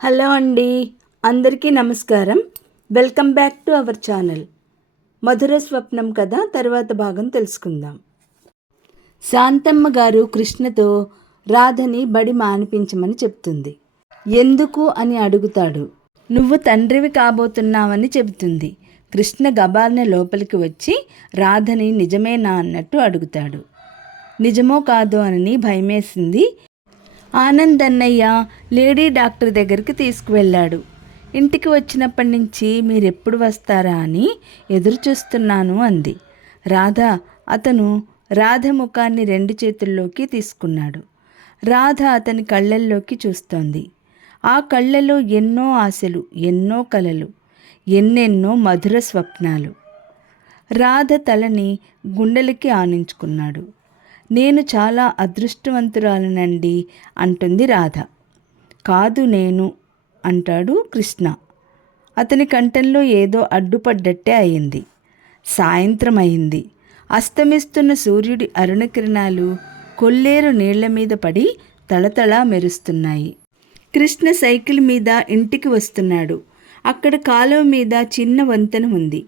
Hello అండి. అందరికీ నమస్కారం. Welcome back to our channel. మధుర స్వప్నం కథ తర్వాత భాగం తెలుసుకుందాం. శాంతమ్మ గారు కృష్ణతో రాధని బడి మానిపించమని చెప్తుంది. ఎందుకు అని అడుగుతాడు. నువ్వు తండ్రివి కాబోతున్నావని చెబుతుంది. కృష్ణ గబాల్న లోపలికి వచ్చి రాధని నిజమేనా అన్నట్టు అడుగుతాడు. నిజమో కాదో అని భయమేసింది ఆనంద్ అన్నయ్య లేడీ డాక్టర్ దగ్గరికి తీసుకువెళ్ళాడు. ఇంటికి వచ్చినప్పటి నుంచి మీరెప్పుడు వస్తారా అని ఎదురు చూస్తున్నాను అంది. రాధ అతను రాధ ముఖాన్ని రెండు చేతుల్లోకి తీసుకున్నాడు. రాధ అతని కళ్ళల్లోకి చూస్తోంది. ఆ కళ్ళలో ఎన్నో ఆశలు ఎన్నో కలలు ఎన్నెన్నో మధుర స్వప్నాలు. రాధ తలని గుండెలకి ఆనించుకున్నాడు. నేను చాలా అదృష్టవంతురాలనండి అంటుంది రాధ. కాదు నేను అంటాడు కృష్ణ. అతని కంఠంలో ఏదో అడ్డుపడ్డట్టే అయింది. సాయంత్రం అయింది అస్తమిస్తున్న సూర్యుడి అరుణకిరణాలు కొల్లేరు నీళ్ళ మీద పడి తళతళ మెరుస్తున్నాయి. కృష్ణ సైకిల్ మీద ఇంటికి వస్తున్నాడు. అక్కడ కాలువ మీద చిన్న వంతెన ఉంది.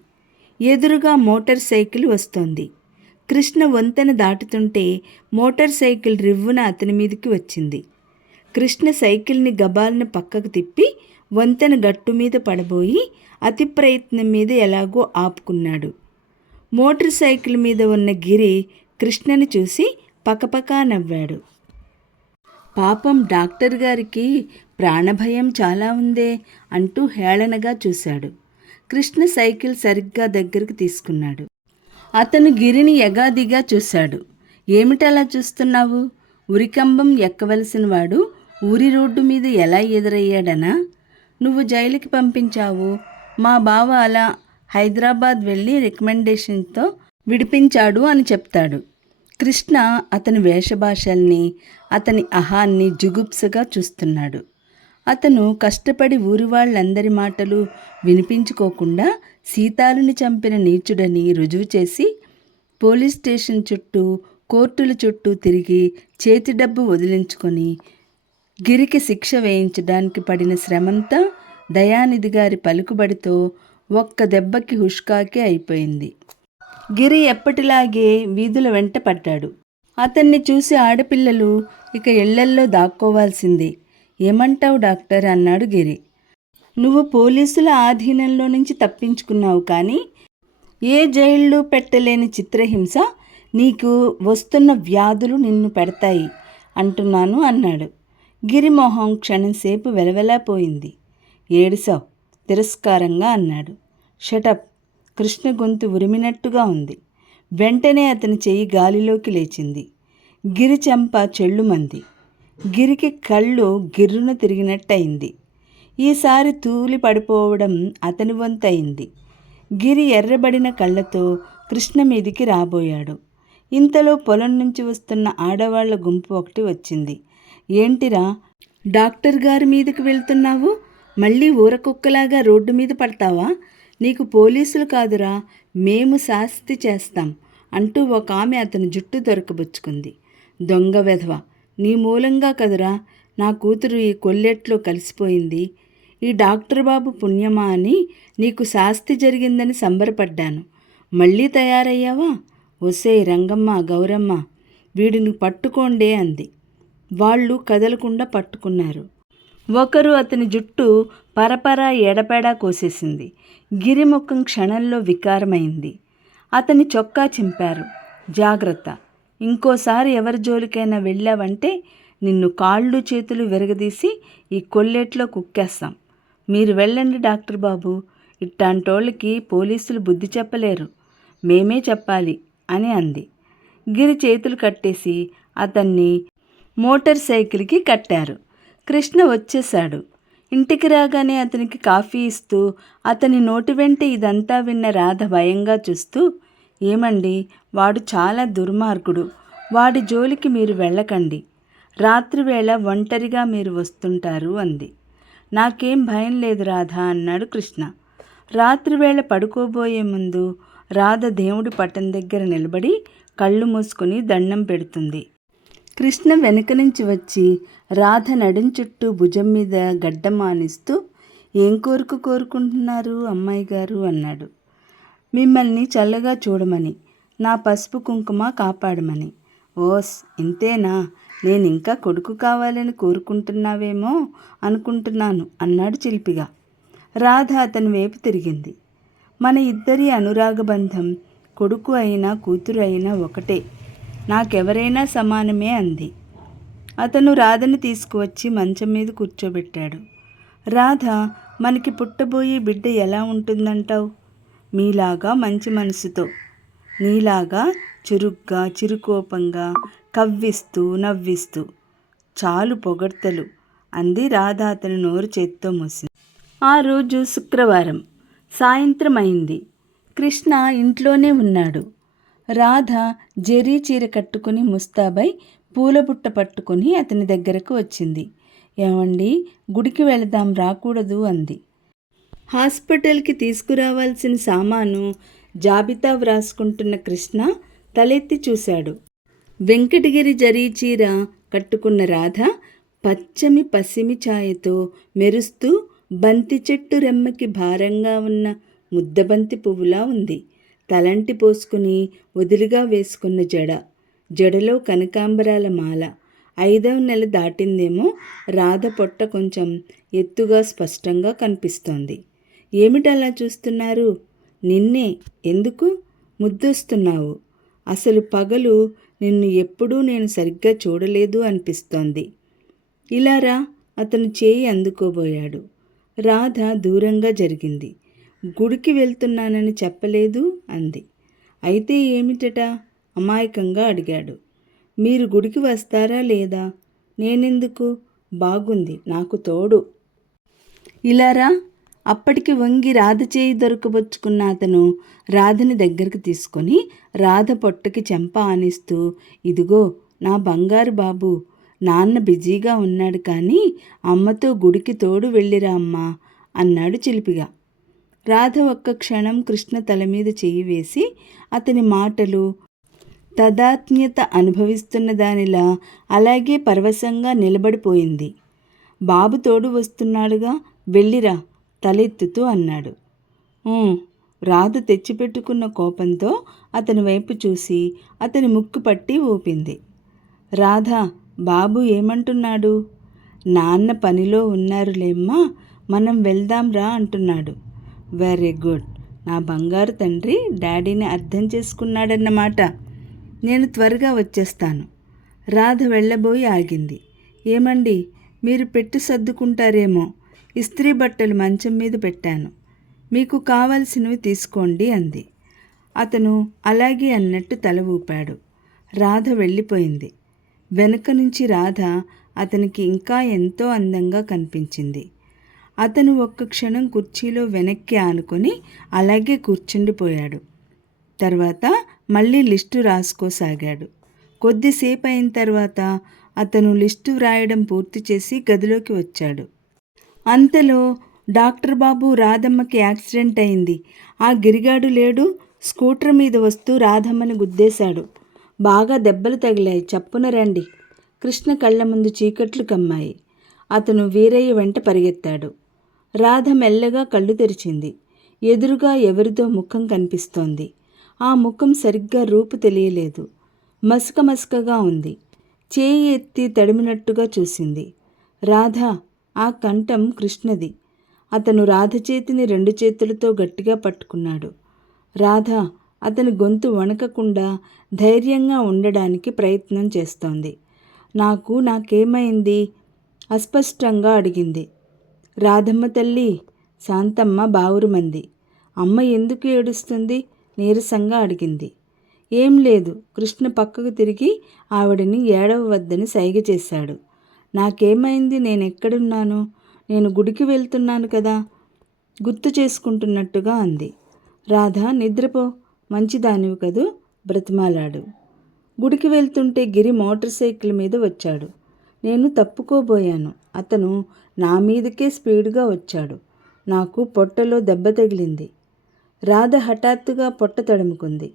ఎదురుగా మోటార్ సైకిల్ వస్తోంది. కృష్ణ వంతెన దాటుతుంటే మోటార్ సైకిల్ రివ్వున అతని మీదకి వచ్చింది. కృష్ణ సైకిల్ని గబాలను పక్కకు తిప్పి వంతెన గట్టు మీద పడబోయి అతి ప్రయత్నం మీద ఎలాగో ఆపుకున్నాడు. మోటార్ సైకిల్ మీద ఉన్న గిరి కృష్ణని చూసి పకపకా నవ్వాడు. పాపం డాక్టర్ గారికి ప్రాణభయం చాలా ఉందే అంటూ హేళనగా చూశాడు. కృష్ణ సైకిల్ సరిగ్గా దగ్గరకు తీసుకున్నాడు. అతను గిరిని ఎగాదిగా చూశాడు. ఏమిటలా చూస్తున్నావు? ఉరికంబం ఎక్కవలసిన వాడు ఊరి రోడ్డు మీద ఎలా ఎదురయ్యాడనా? నువ్వు జైలుకి పంపించావు. మా బావ అలా హైదరాబాద్ వెళ్ళి రికమెండేషన్తో విడిపించాడు అని చెప్తాడు. కృష్ణ అతని వేషభాషల్ని అతని అహాన్ని జుగుప్సగా చూస్తున్నాడు. అతను కష్టపడి ఊరి వాళ్ళందరి మాటలు వినిపించుకోకుండా సీతాలుని చంపిన నీచుడని రుజువు చేసి పోలీస్ స్టేషన్ చుట్టూ కోర్టుల చుట్టూ తిరిగి చేతి డబ్బు వదిలించుకొని గిరికి శిక్ష వేయించడానికి పడిన శ్రమంతా దయానిధి గారి పలుకుబడితో ఒక్క దెబ్బకి హుష్కాకే అయిపోయింది. గిరి ఎప్పటిలాగే వీధుల వెంట పడ్డాడు. అతన్ని చూసి ఆడపిల్లలు ఇక ఇళ్ళల్లో దాక్కోవాల్సిందే. ఏమంటావు డాక్టర్? అన్నాడు గిరి. నువ్వు పోలీసుల ఆధీనంలో నుంచి తప్పించుకున్నావు కానీ ఏ జైళ్ళు పెట్టలేని చిత్రహింస నీకు వస్తున్న వ్యాధులు నిన్ను పెడతాయి అంటున్నాను అన్నాడు. గిరిమోహం క్షణంసేపు వెలవెలాపోయింది ఏడిసావు? తిరస్కారంగా అన్నాడు. షటప్ కృష్ణ గొంతు ఉరిమినట్టుగా ఉంది. వెంటనే అతని చెయ్యి గాలిలోకి లేచింది. గిరి చెంప గిరికి కళ్ళు గిర్రున తిరిగినట్టయింది. ఈసారి తూలి పడిపోవడం అతని వంతయింది. గిరి ఎర్రబడిన కళ్ళతో కృష్ణ మీదికి రాబోయాడు. ఇంతలో పొలం నుంచి వస్తున్న ఆడవాళ్ళ గుంపు ఒకటి వచ్చింది. ఏంటిరా డాక్టర్ గారి మీదకి వెళ్తున్నావు? మళ్ళీ ఊరకుక్కలాగా రోడ్డు మీద పడతావా? నీకు పోలీసులు కాదురా మేము శాస్తి చేస్తాం అంటూ ఒక ఆమె అతని జుట్టు దొరకబుచ్చుకుంది. దొంగ వెధవ నీ మూలంగా కదురా నా కూతురు ఈ కొల్లెట్లో కలిసిపోయింది. ఈ డాక్టర్ బాబు పుణ్యమా అని నీకు శాస్తి జరిగిందని సంబరపడ్డాను. మళ్ళీ తయారయ్యావా? ఒసే రంగమ్మ గౌరమ్మ వీడిని పట్టుకోండే అంది. వాళ్ళు కదలకుండా పట్టుకున్నారు. ఒకరు అతని జుట్టు పరపరా ఎడపెడా కోసేసింది. గిరిముఖం క్షణంలో వికారమైంది. అతని చొక్కా చింపారు. జాగ్రత్త ఇంకోసారి ఎవరి జోలికైనా వెళ్ళావంటే నిన్ను కాళ్ళు చేతులు విరగదీసి ఈ కొల్లేట్లో కుక్కేస్తాం. మీరు వెళ్ళండి డాక్టర్ బాబు. ఇట్టాంటోళ్ళకి పోలీసులు బుద్ధి చెప్పలేరు. మేమే చెప్పాలి అని అంది. గిరి చేతులు కట్టేసి అతన్ని మోటార్ సైకిల్కి కట్టారు. కృష్ణ వచ్చేశాడు. ఇంటికి రాగానే అతనికి కాఫీ ఇస్తూ అతని నోటి వెంట ఇదంతా విన్న రాధ భయంగా చూస్తూ ఏమండి వాడు చాలా దుర్మార్గుడు. వాడి జోలికి మీరు వెళ్ళకండి. రాత్రివేళ ఒంటరిగా మీరు వస్తుంటారు అంది. నాకేం భయం లేదు రాధ అన్నాడు కృష్ణ. రాత్రివేళ పడుకోబోయే ముందు రాధ దేవుడి పట్టం దగ్గర నిలబడి కళ్ళు మూసుకొని దండం పెడుతుంది. కృష్ణ వెనుక నుంచి వచ్చి రాధ నడుం చుట్టూ భుజం మీద గడ్డ ఆనిస్తూ ఏం కోరుకు కోరుకుంటున్నారు అమ్మాయి గారు? అన్నాడు. మిమ్మల్ని చల్లగా చూడమని నా పసుపు కుంకుమ కాపాడమని. ఓస్ ఇంతేనా? నేను ఇంకా కొడుకు కావాలని కోరుకుంటున్నావేమో అనుకుంటున్నాను అన్నాడు చిలిపిగా. రాధ అతని వైపు తిరిగింది. మన ఇద్దరి అనురాగ బంధం కొడుకు అయినా కూతురు అయినా ఒకటే. నాకెవరైనా సమానమే అంది. అతను రాధని తీసుకువచ్చి మంచం మీద కూర్చోబెట్టాడు. రాధ మనకి పుట్టబోయే బిడ్డ ఎలా ఉంటుందంటావు? మీలాగా మంచి మనసుతో. నీలాగా చురుగ్గా చిరుకోపంగా కవ్విస్తూ నవ్విస్తూ చాలు పొగడ్తలు అంది రాధ అతని నోరు చేత్తో మూసింది ఆ రోజు శుక్రవారం సాయంత్రం అయింది కృష్ణ ఇంట్లోనే ఉన్నాడు. రాధ జెరీ చీర కట్టుకుని ముస్తాబై పూలబుట్ట పట్టుకుని అతని దగ్గరకు వచ్చింది. ఏమండి గుడికి వెళదాం రాకూడదు అంది. హాస్పిటల్కి తీసుకురావాల్సిన సామాను జాబితా వ్రాసుకుంటున్న కృష్ణ తలెత్తి చూశాడు. వెంకటగిరి జరీ చీర కట్టుకున్న రాధ పచ్చమి పసిమి ఛాయతో మెరుస్తూ బంతి చెట్టు రెమ్మకి భారంగా ఉన్న ముద్దబంతి పువ్వులా ఉంది. తలంటి పోసుకుని వదిలిగా వేసుకున్న జడ జడలో కనకాంబరాల మాల. ఐదవ నెల దాటిందేమో రాధ పొట్ట కొంచెం ఎత్తుగా స్పష్టంగా కనిపిస్తోంది. ఏమిటలా చూస్తున్నారు? నిన్నే ఎందుకు ముద్దొస్తున్నావు? అసలు పగలు నిన్ను ఎప్పుడూ నేను సరిగ్గా చూడలేదు అనిపిస్తోంది. ఇలారా అతను చేయి అందుకోబోయాడు. రాధ దూరంగా జరిగింది. గుడికి వెళ్తున్నానని చెప్పలేదు అంది. అయితే ఏమిటట? అమాయకంగా అడిగాడు. మీరు గుడికి వస్తారా లేదా? నేనెందుకు? బాగుంది నాకు తోడు. ఇలారా అప్పటికి వంగి రాధ చేయి దొరకబుచ్చుకున్న అతను రాధని దగ్గరికి తీసుకొని రాధ పొట్టకి చెంప ఆనిస్తూ ఇదిగో నా బంగారు బాబు నాన్న బిజీగా ఉన్నాడు కానీ అమ్మతో గుడికి తోడు వెళ్ళిరా అమ్మా అన్నాడు చిలిపిగా. రాధ ఒక్క క్షణం కృష్ణ తల మీద చేయి వేసి అతని మాటలు తదాత్మ్యత అనుభవిస్తున్న దానిలా అలాగే పరవశంగా నిలబడిపోయింది. బాబు తోడు వస్తున్నాడుగా వెళ్ళిరా తలెత్తుతూ అన్నాడు. రాధ తెచ్చిపెట్టుకున్న కోపంతో అతని వైపు చూసి అతని ముక్కు పట్టి ఊపింది. రాధ బాబు ఏమంటున్నాడు? నాన్న పనిలో ఉన్నారులేమ్మా మనం వెళ్దాం రా అంటున్నాడు. Very good. నా బంగారు తండ్రి డాడీని అర్థం చేసుకున్నాడన్నమాట. నేను త్వరగా వచ్చేస్తాను. రాధ వెళ్ళబోయి ఆగింది. ఏమండి మీరు పెట్టి సర్దుకుంటారేమో. ఇస్త్రీ బట్టలు మంచం మీద పెట్టాను. మీకు కావలసినవి తీసుకోండి అంది. అతను అలాగే అన్నట్టు తల ఊపాడు. రాధ వెళ్ళిపోయింది. వెనక నుంచి రాధ అతనికి ఇంకా ఎంతో అందంగా కనిపించింది. అతను ఒక్క క్షణం కుర్చీలో వెనక్కి ఆనుకొని అలాగే కూర్చుండిపోయాడు. తర్వాత మళ్ళీ లిస్టు రాసుకోసాగాడు. కొద్దిసేపు అయిన తర్వాత అతను లిస్టు వ్రాయడం పూర్తి చేసి గదిలోకి వచ్చాడు. అంతలో డాక్టర్ బాబు రాధమ్మకి యాక్సిడెంట్ అయింది. ఆ గిరిగాడు లేడు. స్కూటర్ మీద వస్తూ రాధమ్మని గుద్దేశాడు. బాగా దెబ్బలు తగిలాయి. చప్పున రండి. కృష్ణ కళ్ళ ముందు చీకట్లు కమ్మాయి. అతను వీరయ్య వెంట పరిగెత్తాడు. రాధ మెల్లగా కళ్ళు తెరిచింది. ఎదురుగా ఎవరిదో ముఖం కనిపిస్తోంది. ఆ ముఖం సరిగ్గా రూపు తెలియలేదు. మసక మసకగా ఉంది. చేయి ఎత్తి తడిమినట్టుగా చూసింది. రాధ ఆ కంఠం కృష్ణది. అతను రాధ చేతిని రెండు చేతులతో గట్టిగా పట్టుకున్నాడు. రాధ అతని గొంతు వణకకుండా ధైర్యంగా ఉండడానికి ప్రయత్నం చేస్తోంది. నాకు నాకేమైంది? అస్పష్టంగా అడిగింది. రాధమ్మ తల్లి శాంతమ్మ బావురుమంది. అమ్మ ఎందుకు ఏడుస్తుంది? నీరసంగా అడిగింది. ఏం లేదు కృష్ణ పక్కకు తిరిగి ఆవిడని ఏడవవద్దని సైగ చేశాడు. నాకేమైంది? నేను ఎక్కడున్నాను నేను గుడికి వెళ్తున్నాను కదా? గుర్తు చేసుకుంటున్నట్టుగా అంది. రాధ నిద్రపో. మంచిదానివి కదూ? బ్రతిమాలాడు. గుడికి వెళ్తుంటే గిరి మోటార్ సైకిల్ మీద వచ్చాడు. నేను తప్పుకోబోయాను. అతను నా మీదకే స్పీడ్గా వచ్చాడు. నాకు పొట్టలో దెబ్బ తగిలింది. రాధ హఠాత్తుగా పొట్ట తడుముకుంది.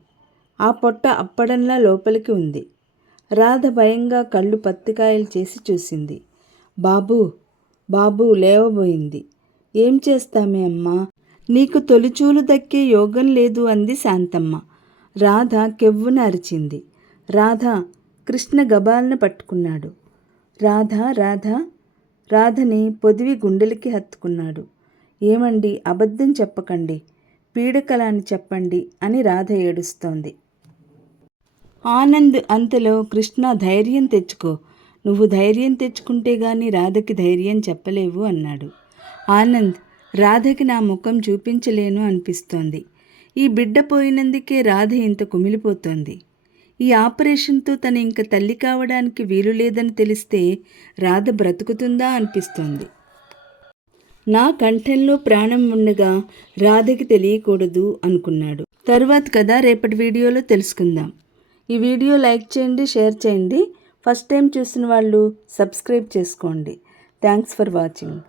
ఆ పొట్ట అప్పడంలా లోపలికి ఉంది. రాధ భయంగా కళ్ళు పత్తికాయలు చేసి చూసింది. బాబు బాబు లేవబోయింది. ఏం చేస్తామే అమ్మా? నీకు తొలిచూలు దక్కే యోగం లేదు అంది శాంతమ్మ. రాధ కెవ్వున అరిచింది. రాధ కృష్ణ గబాలను పట్టుకున్నాడు. రాధ రాధ రాధని పొదివి గుండెలకి హత్తుకున్నాడు. ఏమండి అబద్ధం చెప్పకండి పీడకలాన్ని అని చెప్పండి అని రాధ ఏడుస్తోంది. ఆనంద్ అంతలో కృష్ణ ధైర్యం తెచ్చుకో. నువ్వు ధైర్యం తెచ్చుకుంటే గాని రాధకి ధైర్యం చెప్పలేవు అన్నాడు. ఆనంద్ రాధకి నా ముఖం చూపించలేను అనిపిస్తోంది. ఈ బిడ్డ పోయినందుకే రాధ ఇంత కుమిలిపోతోంది. ఈ ఆపరేషన్తో తను ఇంక తల్లి కావడానికి వీలు లేదని తెలిస్తే రాధ బ్రతుకుతుందా అనిపిస్తోంది. నా కంఠంలో ప్రాణం ఉండగా రాధకి తెలియకూడదు అనుకున్నాడు. తర్వాత కదా రేపటి వీడియోలో తెలుసుకుందాం. ఈ వీడియో లైక్ చేయండి షేర్ చేయండి. ఫస్ట్ టైం చూసిన వాళ్ళు సబ్స్క్రైబ్ చేసుకోండి. Thanks for watching.